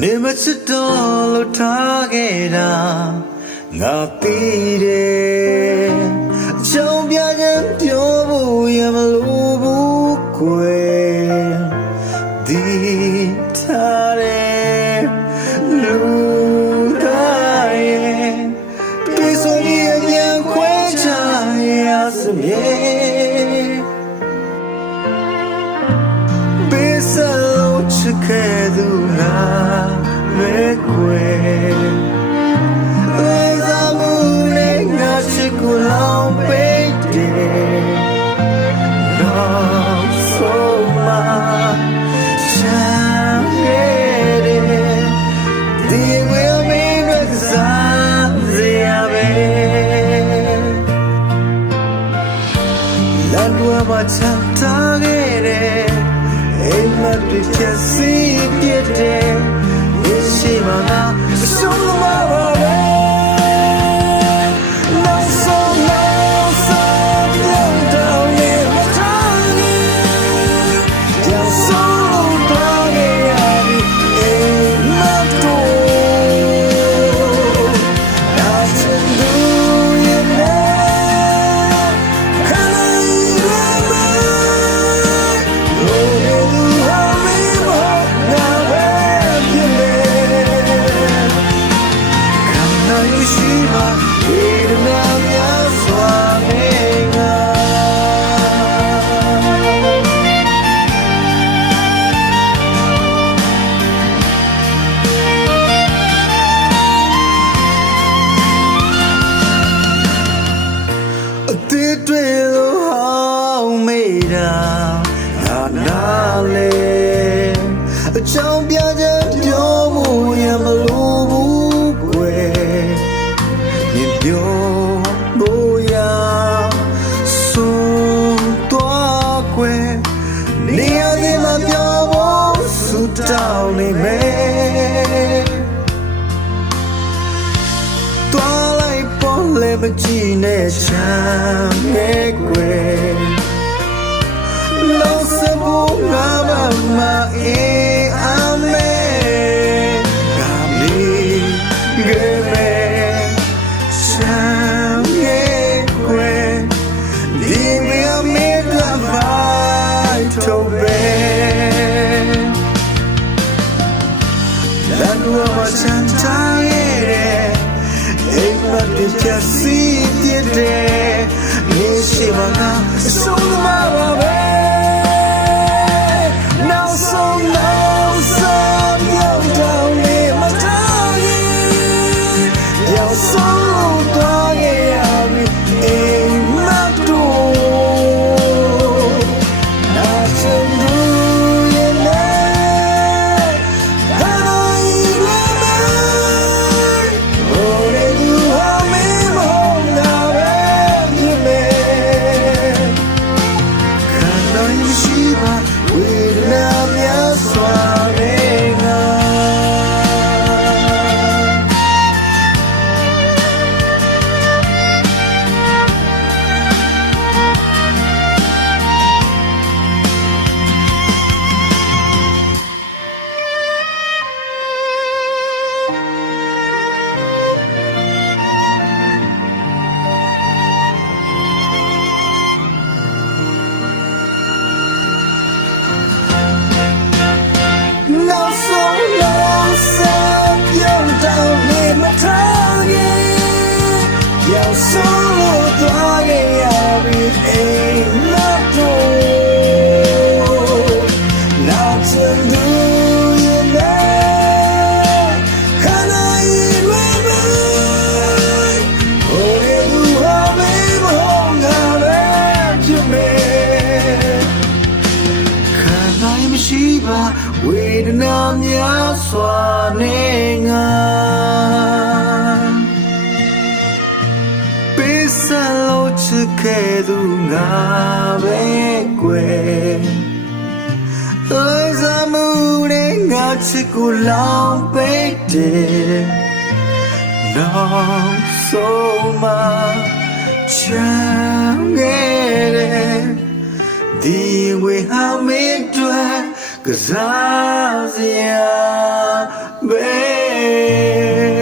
နေမချစ်တော့လို့ထားခဲ့တာငါသိတယ်အကြောင်းပြချက်ပြောဖို့ရမလို့ဘူးကွယ်ဒီထားတယ်လူတိုင်းရဲ့ပြေဆုံးရပြန်ခွဲချရစမြဲပေးစလို့ချစ်ခဲ့သူငါမဲကွယ်ကိုလောင်ပေးတယ်တော့ဆိုမှရှမ်းခဲ့တယ်ဒီဝေမင်းရကစားစရာပဲလမ်းလွယ်မှာချမ်းသာခဲ့တယ်အိမ်မက်တွေချက်စီပြတ်တယ်ရှိမှငါဆုံးမပါပဲတွေ့လို့ဟောင်းမေးတာငါနာလေအကြောင်းပြချက်ပြောဖို့ရမလို့ဘူးကွယ်မြင်ပြောလို့ရဆုံးတော့ကွယ်နေရာဒီမှာပြောဖို့စုတောင်းနေမယ်တော်လိုက်ပေါ်လေမကြည့်နဲ့ချမ်းရဲ့ကွယ်လုံးစဖို့ငါမအေးအမေငါမီဂဲမဲချမ်းရဲ့ကွယ်ဒီမီအမေလာဖိုင်တိုပဲလမ်းတော်မှာချမ်းသာရဲ့အိမ်မက်တွေချက်စီပြတ်တယ်မြေရှိမှငါဆုံးမပါပဲနောက်ဆုံးရောက်တော့နေမထားရင်ရောက်ဆုံးတော့ရပြီအိမ်မက်တို့နာချင်သူရဲ့နဲ့ဟာရီရမယ်ဟိုရူဟာမေမဟုတ်နာပဲပြမယ်ခံနိုင်ရှိပါဝေဒနာများစွာနဲ့ငါsoloသွားခဲ့ရပြီအိမ်မက်တို့နောက်ချင်သူရဲ့နဲ့ခန္ဓာရဲ့လွယ်ပဲဟိုရူဟာမေးမဟုတ်ငါပဲဖြစ်မယ်ခံနိုင်မရှိပါဝေဒနာများစွာနဲ့ငါဆလို့ချစ်ခဲ့သူငါပဲကွယ်အိုးစမှုနဲ့ငါချစ်ကိုလောင်ပေးတယ်နောက်ဆုံးမှချမ်းခဲ့တယ်ဒီဝေဟာမေးတွက်ကစားစရာ babe